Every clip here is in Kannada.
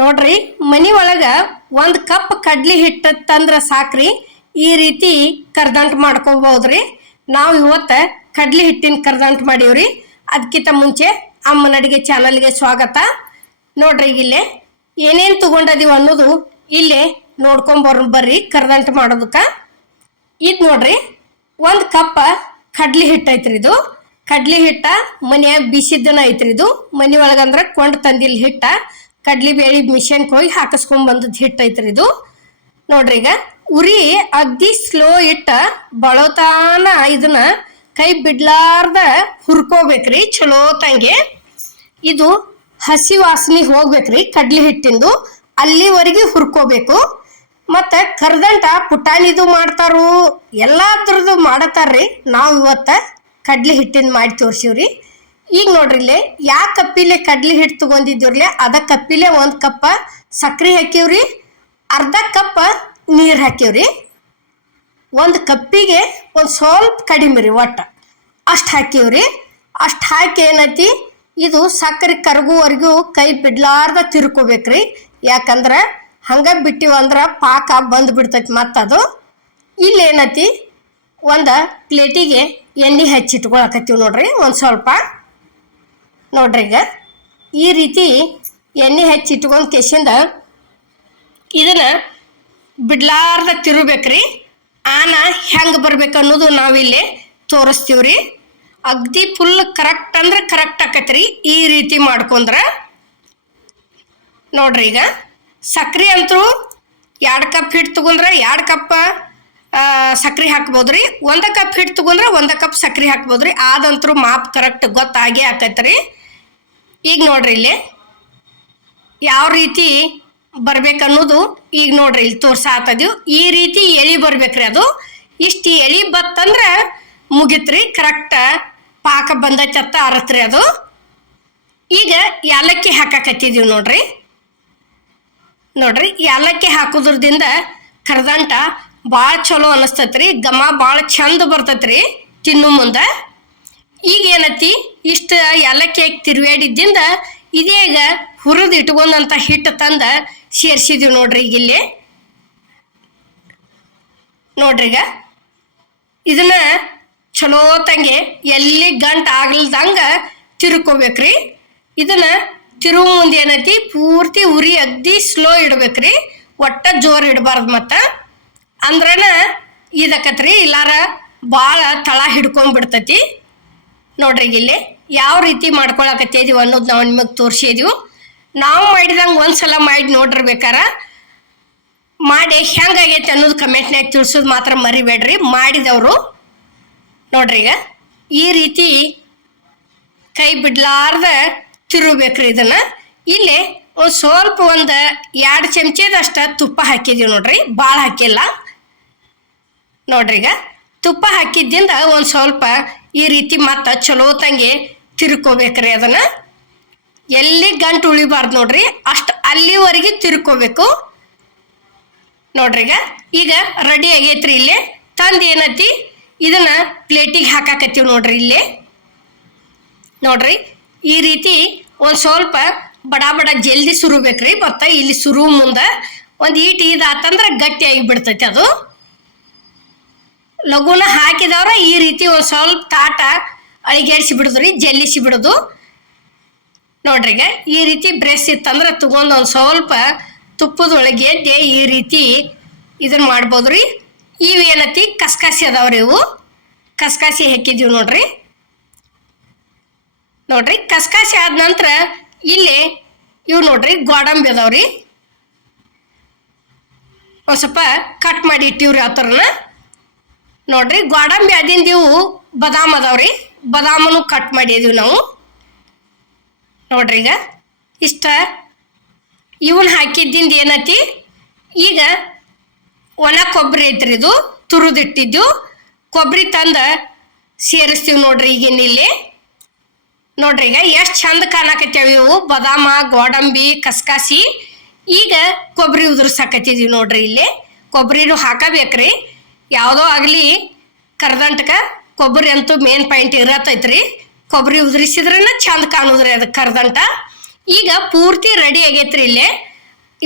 ನೋಡ್ರಿ ಮನಿ ಒಳಗ ಒಂದ್ ಕಪ್ ಕಡ್ಲಿ ಹಿಟ್ಟು ತಂದ್ರ ಸಾಕ್ರಿ ಈ ರೀತಿ ಕರ್ದಂಟ್ ಮಾಡ್ಕೋಬಹುದ್ರಿ. ನಾವು ಇವತ್ತ ಕಡ್ಲಿ ಹಿಟ್ಟಿನ ಕರ್ದಂಟ್ ಮಾಡೀವ್ರಿ. ಅದಕ್ಕಿಂತ ಮುಂಚೆ ಅಮ್ಮನ ಅಡಿಗೆ ಚಾನಲ್ಗೆ ಸ್ವಾಗತ. ನೋಡ್ರಿ ಇಲ್ಲೇ ಏನೇನ್ ತಗೊಂಡದೀವ ಅನ್ನೋದು ಇಲ್ಲೇ ಬರ್ರಿ ಕರ್ದಂಟ್ ಮಾಡೋದಕ್ಕ. ಇದ್ ನೋಡ್ರಿ ಒಂದ್ ಕಪ್ ಕಡ್ಲಿ ಹಿಟ್ಟು ಐತ್ರಿ. ಇದು ಕಡ್ಲಿ ಹಿಟ್ಟ ಮನ್ಯಾಗ ಬಿಸಿದ್ದನ ಐತ್ರಿ. ಇದು ಮನಿ ಒಳಗಂದ್ರ ಕೊಂಡ್ ತಂದಿಲ್ ಹಿಟ್ಟ, ಕಡ್ಲಿ ಬೇಳಿ ಮಿಷನ್ಗೆ ಹೋಗಿ ಹಾಕಿಸ್ಕೊಂಡ್ ಬಂದದ್ ಹಿಟ್ಟು ಐತ್ರಿ. ಇದು ನೋಡ್ರಿ ಈಗ ಉರಿ ಅಗ್ದಿ ಸ್ಲೋ ಇಟ್ಟ ಬಳೋತಾನ ಇದನ್ನ ಕೈ ಬಿಡ್ಲಾರ್ದ ಹುರ್ಕೋಬೇಕ್ರಿ ಚಲೋ ತಂಗೆ. ಇದು ಹಸಿ ವಾಸನೆ ಹೋಗ್ಬೇಕ್ರಿ ಕಡ್ಲಿ ಹಿಟ್ಟಿಂದು, ಅಲ್ಲಿವರೆಗೆ ಹುರ್ಕೋಬೇಕು. ಮತ್ತ ಕರ್ದಂಟ ಪುಟಾಣಿದು ಮಾಡ್ತಾರು, ಎಲ್ಲಾದ್ರದ್ದು ಮಾಡತಾರ್ರಿ. ನಾವು ಇವತ್ತ ಕಡ್ಲಿ ಹಿಟ್ಟಿನ ಮಾಡಿ ತೋರ್ಸಿವ್ರಿ. ಈಗ ನೋಡ್ರಿ ಇಲ್ಲಿ ಯಾ ಕಪ್ಪಿಲೆ ಕಡ್ಲಿ ಹಿಟ್ಟು ತಗೊಂಡಿದ್ದೀವ್ರಲೆ ಅದ ಕಪ್ಪಿಲೆ ಒಂದ್ ಕಪ್ಪ ಸಕ್ರೆ ಹಾಕಿವ್ರಿ, ಅರ್ಧ ಕಪ್ ನೀರ್ ಹಾಕಿವ್ರಿ. ಒಂದ್ ಕಪ್ಪಿಗೆ ಒಂದ್ ಸ್ವಲ್ಪ ಕಡಿಮೆ ರೀ, ಒಟ್ಟ ಅಷ್ಟ್ ಹಾಕಿವ್ರಿ. ಅಷ್ಟ್ ಹಾಕಿ ಏನೈತಿ ಇದು ಸಕ್ಕರೆ ಕರಗುವರೆಗೂ ಕೈ ಬಿಡ್ಲಾರ್ದ ತಿರ್ಕೋಬೇಕ್ರಿ. ಯಾಕಂದ್ರ ಹಂಗ ಬಿಟ್ಟಿವಂದ್ರ ಪಾಕ ಬಂದ್ ಬಿಡ್ತೈತಿ ಮತ್ತದು. ಇಲ್ಲಿ ಏನೈತಿ ಒಂದ ಪ್ಲೇಟಿಗೆ ಎಣ್ಣೆ ಹಚ್ಚಿಟ್ಕೊಳಕತ್ತೀವಿ ನೋಡ್ರಿ ಒಂದ್ ಸ್ವಲ್ಪ. ನೋಡ್ರಿ ಈಗ ಈ ರೀತಿ ಎಣ್ಣೆ ಹಚ್ಚಿಟ್ಕೊಂಡ್ ಕೆಸಿಂದ ಇದನ್ನ ಬಿಡ್ಲಾರ್ದ ತಿರುಬೇಕ್ರಿ. ಆನ ಹೆಂಗ್ ಬರ್ಬೇಕು ಅನ್ನೋದು ನಾವಿಲ್ಲಿ ತೋರಿಸ್ತೀವ್ರಿ. ಅಗ್ದಿ ಫುಲ್ ಕರೆಕ್ಟ್ ಅಂದ್ರೆ ಕರೆಕ್ಟ್ ಆಕತ್ರಿ ಈ ರೀತಿ ಮಾಡ್ಕೊಂಡ್ರ. ನೋಡ್ರಿ ಈಗ ಸಕ್ರೆ ಅಂತೂ 2 ಕಪ್ ಹಿಟ್ಟು ತಗೊಂಡ್ರೆ 2 ಕಪ್ ಸಕ್ರೆ ಹಾಕ್ಬೋದ್ರಿ. 1 ಕಪ್ ಹಿಟ್ಟು ತಗೊಂಡ್ರೆ 1 ಕಪ್ ಸಕ್ರೆ ಹಾಕ್ಬೋದ್ರಿ. ಆದಂತರೂ ಮಾಪ್ ಕರೆಕ್ಟ್ ಗೊತ್ತಾಗೇ ಆಕೈತ್ರಿ. ಈಗ ನೋಡ್ರಿ ಇಲ್ಲಿ ಯಾವ ರೀತಿ ಬರ್ಬೇಕನ್ನೋದು ಈಗ ನೋಡ್ರಿ ಇಲ್ಲಿ ತೋರ್ಸಾತದೀವಿ. ಈ ರೀತಿ ಎಳಿ ಬರ್ಬೇಕ್ರಿ. ಅದು ಇಷ್ಟು ಎಳಿ ಬತ್ತಂದ್ರ ಮುಗಿತ್ರಿ, ಕರೆಕ್ಟ್ ಪಾಕ ಬಂದೈತತ್ತ ಅರತ್ರಿ ಅದು. ಈಗ ಯಾಲಕ್ಕಿ ಹಾಕಾಕತ್ತಿದೀವಿ ನೋಡ್ರಿ. ನೋಡ್ರಿ ಯಾಲಕ್ಕಿ ಹಾಕೋದ್ರದಿಂದ ಕರ್ದಂಟ ಭಾಳ ಚಲೋ ಅನಿಸ್ತತ್ರಿ, ಘಮ ಭಾಳ ಚಂದ ಬರ್ತೈತ್ರಿ ತಿನ್ನು ಮುಂದ. ಈಗ ಏನತಿ ಇಷ್ಟ ಯಾಲಕ್ಕಿ ಹಾಕಿ ತಿರುವಾಡಿದ್ದಿಂದ ಇದೀಗ ಹುರಿದು ಇಟ್ಕೊಂಡಂತ ಹಿಟ್ಟು ತಂದ ಸೇರ್ಸಿದೀವಿ ನೋಡ್ರಿ. ಈಗ ಇಲ್ಲಿ ನೋಡ್ರಿ ಈಗ ಇದನ್ನ ಚಲೋ ತಂಗೆ ಎಲ್ಲಿ ಗಂಟ ಆಗ್ಲದಂಗ ತಿರ್ಕೋಬೇಕ್ರಿ. ಇದನ್ನ ತಿರುವು ಮುಂದೆ ಏನೈತಿ ಪೂರ್ತಿ ಉರಿ ಅಗ್ದಿ ಸ್ಲೋ ಇಡ್ಬೇಕ್ರಿ, ಒಟ್ಟ ಜೋರ್ ಇಡಬಾರ್ದು. ಮತ್ತ ಅಂದ್ರನ ಇದಕ್ಕತ್ರಿ, ಇಲ್ಲಾರ ಭಾಳ ತಳ ಹಿಡ್ಕೊಂಡ್ಬಿಡ್ತೈತಿ. ನೋಡ್ರಿ ಇಲ್ಲಿ ಯಾವ ರೀತಿ ಮಾಡ್ಕೊಳಕತ್ತಿದೀವಿ ಅನ್ನೋದು ನಾವು ನಿಮಗೆ ತೋರಿಸಿದೀವಿ. ನಾವು ಮಾಡಿದಂಗೆ ಒಂದ್ಸಲ ಮಾಡಿ ನೋಡಿರ್ಬೇಕಾರ, ಮಾಡಿ ಹೆಂಗಾಗೈತೆ ಅನ್ನೋದು ಕಮೆಂಟ್ನಾಗ ತಿಳಿಸೋದು ಮಾತ್ರ ಮರಿಬೇಡ್ರಿ ಮಾಡಿದವರು. ನೋಡ್ರಿ ಈಗ ಈ ರೀತಿ ಕೈ ಬಿಡ್ಲಾರ್ದ ತಿರುಬೇಕ್ರಿ ಇದನ್ನ. ಇಲ್ಲಿ ಒಂದು ಸ್ವಲ್ಪ ಒಂದು 2 ಚಮಚದಷ್ಟ ತುಪ್ಪ ಹಾಕಿದೀವಿ ನೋಡ್ರಿ, ಭಾಳ ಹಾಕಿಲ್ಲ. ನೋಡ್ರಿ ಈಗ ತುಪ್ಪ ಹಾಕಿದ್ದಿಂದ ಒಂದು ಸ್ವಲ್ಪ ಈ ರೀತಿ ಮತ್ತ ಚಲೋ ತಂಗಿ ತಿರ್ಕೋಬೇಕ್ರಿ. ಅದನ್ನ ಎಲ್ಲಿ ಗಂಟು ಉಳಿಬಾರ್ದು ನೋಡ್ರಿ, ಅಷ್ಟು ಅಲ್ಲಿವರೆಗೆ ತಿರ್ಕೋಬೇಕು. ನೋಡ್ರಿ ಈಗ ರೆಡಿ ಆಗೈತ್ರಿ. ಇಲ್ಲಿ ತಂದು ಏನೈತಿ ಇದನ್ನ ಪ್ಲೇಟಿಗೆ ಹಾಕಾಕತ್ತೀವಿ ನೋಡ್ರಿ. ಇಲ್ಲಿ ನೋಡ್ರಿ ಈ ರೀತಿ ಒಂದು ಸ್ವಲ್ಪ ಬಡ ಬಡ ಜಲ್ದಿ ಸುರುಬೇಕ್ರಿ. ಮತ್ತ ಇಲ್ಲಿ ಸುರು ಮುಂದೆ ಒಂದು ಈಟ್ ಇದಾತಂದ್ರೆ ಗಟ್ಟಿಯಾಗಿ ಬಿಡ್ತೈತಿ. ಅದು ಲಘುನ ಹಾಕಿದವ್ರ ಈ ರೀತಿ ಒಂದು ಸ್ವಲ್ಪ ತಾಟ ಅಳಿಗೇಡಿಸಿ ಬಿಡುದ್ರಿ, ಜಲ್ಲಿಸಿ ಬಿಡುದು. ನೋಡ್ರಿ ಈಗ ಈ ರೀತಿ ಬ್ರೆಸ್ ಇತ್ತಂದ್ರೆ ತಗೊಂಡು ಒಂದು ಸ್ವಲ್ಪ ತುಪ್ಪದೊಳಗೆ ಎದ್ದೆ ಈ ರೀತಿ ಇದನ್ನ ಮಾಡ್ಬೋದ್ರಿ. ಇವು ಏನತಿ ಕಸ್ಕಾಸಿ ಅದಾವ್ರಿ, ಇವು ಕಸ್ಕಾಸಿ ಹಾಕಿದೀವಿ ನೋಡ್ರಿ. ನೋಡ್ರಿ ಕಸ್ಕಾಸಿ ಆದ ನಂತರ ಇಲ್ಲಿ ಇವು ನೋಡ್ರಿ ಗೋಡಂಬಿ ಅದಾವ್ರಿ, ಒಂದು ಸ್ವಲ್ಪ ಕಟ್ ಮಾಡಿ ಇಟ್ಟಿವ್ರಿ ಆ ಥರನ. ನೋಡ್ರಿ ಗೋಡಂಬಿ ಅದಿಂದ ಇವು ಬದಾಮ್ ಅದಾವ್ರಿ, ಬದಾಮನು ಕಟ್ ಮಾಡಿದೀವಿ ನಾವು. ನೋಡ್ರಿ ಈಗ ಇಷ್ಟ ಇವನ್ ಹಾಕಿದ್ದಿಂದ ಏನತಿ ಈಗ ಒಣ ಕೊಬ್ಬರಿ ಐತ್ರಿ, ಇದು ತುರಿದಿಟ್ಟಿದ್ದು ಕೊಬ್ಬರಿ ತಂದ ಸೇರಿಸ್ತೀವಿ ನೋಡ್ರಿ. ಈಗಿನ ಇಲ್ಲಿ ನೋಡ್ರಿ ಈಗ ಎಷ್ಟು ಚಂದ ಕಾಣಕತ್ತೇವೆ ಇವು ಬದಾಮ ಗೋಡಂಬಿ ಕಸ್ಕಾಸಿ. ಈಗ ಕೊಬ್ಬರಿ ಉದುರ್ಸಾಕತ್ತಿದೀವಿ ನೋಡ್ರಿ. ಇಲ್ಲಿ ಕೊಬ್ಬರಿನೂ ಹಾಕಬೇಕ್ರಿ, ಯಾವುದೋ ಆಗಲಿ ಕರ್ದಂಟಕ ಕೊಬ್ಬರಿ ಅಂತೂ ಮೇನ್ ಪಾಯಿಂಟ್ ಇರತೈತ್ರಿ. ಕೊಬ್ಬರಿ ಉದುರಿಸಿದ್ರನ ಚಂದ ಕಾಣುದ್ರಿ ಅದಕ್ಕೆ ಕರ್ದಂಟ. ಈಗ ಪೂರ್ತಿ ರೆಡಿ ಆಗೈತ್ರಿ. ಇಲ್ಲಿ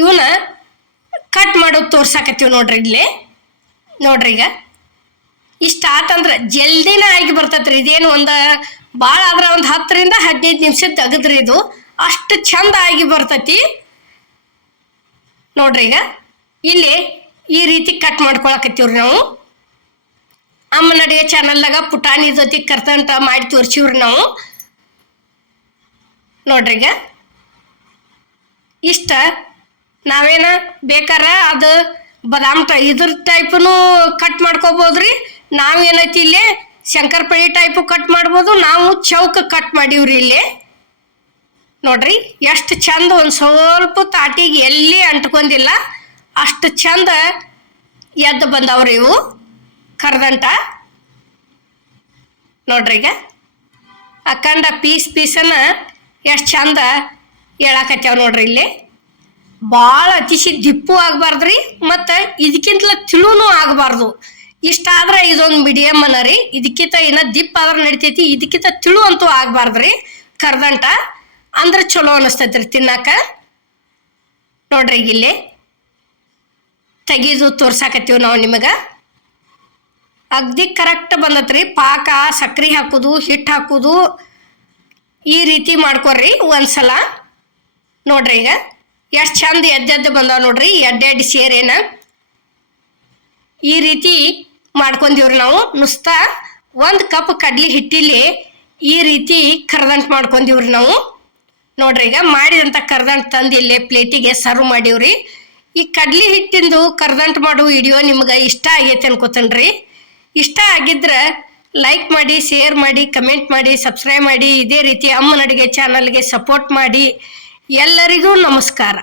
ಇವನ್ನ ಕಟ್ ಮಾಡೋದು ತೋರ್ಸಾಕತ್ತೀವಿ ನೋಡ್ರಿ ಇಲ್ಲಿ. ನೋಡ್ರಿ ಈಗ ಇಷ್ಟ ಆತಂದ್ರೆ ಜಲ್ದಿನ ಆಗಿ ಬರ್ತೈತ್ರಿ. ಇದೇನು ಭಾಳ ಆದ್ರೆ 10 ರಿಂದ 15 ನಿಮಿಷದ ತೆಗದ್ರಿ. ಇದು ಅಷ್ಟು ಚಂದ ಆಗಿ ಬರ್ತೈತಿ ನೋಡ್ರಿ. ಈಗ ಇಲ್ಲಿ ಈ ರೀತಿ ಕಟ್ ಮಾಡ್ಕೊಳಕತ್ತೀವ್ರಿ ನಾವು. ಅಮ್ಮನ ಅಡುಗೆ ಚಾನಲ್ದಾಗ ಪುಟಾಣಿ ಜೊತೆ ಕರ್ದಂಟ ಮಾಡಿ ತೋರಿಸಿವ್ರಿ ನಾವು. ನೋಡ್ರಿ ಈಗ ಇಷ್ಟ ನಾವೇನ ಬೇಕಾರ ಅದು ಬದಾಮ್ ಇದ್ರ ಟೈಪನು ಕಟ್ ಮಾಡ್ಕೋಬೋದ್ರಿ. ನಾವೇನೈತಿ ಇಲ್ಲಿ ಶಂಕರಪಳಿ ಟೈಪು ಕಟ್ ಮಾಡ್ಬೋದು. ನಾವು ಚೌಕ ಕಟ್ ಮಾಡೀವ್ರಿ ಇಲ್ಲಿ. ನೋಡ್ರಿ ಎಷ್ಟು ಚಂದ, ಒಂದು ಸ್ವಲ್ಪ ತಾಟಿಗೆ ಎಲ್ಲಿ ಅಂಟ್ಕೊಂಡಿಲ್ಲ, ಅಷ್ಟು ಚಂದ ಎದ್ದು ಬಂದವ್ರಿ ಇವು ಕರ್ದಂಟ. ನೋಡ್ರಿ ಈಗ ಅಕ್ಕಂಡ ಪೀಸನ್ನ ಎಷ್ಟು ಚಂದ ಹೇಳಾಕತ್ಯಾವ ನೋಡ್ರಿ. ಇಲ್ಲಿ ಭಾಳ ಅತಿಶಿ ದಿಪ್ಪು ಆಗಬಾರ್ದ್ರಿ, ಮತ್ತು ಇದಕ್ಕಿಂತಲ ತಿಳುನೂ ಆಗಬಾರ್ದು. ಇಷ್ಟ ಆದ್ರೆ ಇದೊಂದು ಮೀಡಿಯಮ್ ಅನ್ನ ರೀ. ಇದಕ್ಕಿಂತ ಏನೋ ದಿಪ್ಪ ಆದ್ರೆ ನಡಿತೈತಿ, ಇದಕ್ಕಿಂತ ತಿಳು ಅಂತೂ ಆಗಬಾರ್ದ್ರಿ ಕರ್ದಂಟ. ಅಂದ್ರೆ ಚಲೋ ಅನಿಸ್ತೈತ್ರಿ ತಿನ್ನಾಕ. ನೋಡ್ರಿ ಈಗ ಇಲ್ಲಿ ತೆಗೀದು ತೋರ್ಸಾಕತ್ತೀವಿ ನಾವು ನಿಮಗೆ. ಅಗ್ದಿ ಕರೆಕ್ಟ್ ಬಂದತ್ರಿ. ಪಾಕ, ಸಕ್ರೆ ಹಾಕೋದು, ಹಿಟ್ಟು ಹಾಕೋದು ಈ ರೀತಿ ಮಾಡ್ಕೊರಿ ಒಂದ್ಸಲ. ನೋಡ್ರಿ ಈಗ ಎಷ್ಟು ಚಂದ ಎದ್ದೆದ್ದು ಬಂದಾವ ನೋಡ್ರಿ, ಎಡ್ಡೆಡ್ಡು ಸೇರೇನ ಈ ರೀತಿ ಮಾಡ್ಕೊಂಡಿವ್ರಿ ನಾವು. ನುಸ್ತಾ 1 ಕಪ್ ಕಡ್ಲಿ ಹಿಟ್ಟಿಲಿ ಈ ರೀತಿ ಕರ್ದಂಟು ಮಾಡ್ಕೊಂಡಿವ್ರಿ ನಾವು. ನೋಡ್ರಿ ಈಗ ಮಾಡಿದಂಥ ಕರ್ದಂಟು ತಂದು ಇಲ್ಲೇ ಪ್ಲೇಟಿಗೆ ಸರ್ವ್ ಮಾಡೀವ್ರಿ. ಈ ಕಡ್ಲಿ ಹಿಟ್ಟಿಂದು ಕರ್ದಂಟು ಮಾಡೋ ವಿಡಿಯೋ ನಿಮ್ಗೆ ಇಷ್ಟ ಆಗೈತೆ ಅನ್ಕೋತೇನ್ರಿ. ಇಷ್ಟ ಆಗಿದ್ರೆ ಲೈಕ್ ಮಾಡಿ, ಶೇರ್ ಮಾಡಿ, ಕಮೆಂಟ್ ಮಾಡಿ, ಸಬ್ಸ್ಕ್ರೈಬ್ ಮಾಡಿ. ಇದೇ ರೀತಿ ಅಮ್ಮನ ಅಡುಗೆ ಚಾನಲ್ಗೆ ಸಪೋರ್ಟ್ ಮಾಡಿ. ಎಲ್ಲರಿಗೂ ನಮಸ್ಕಾರ.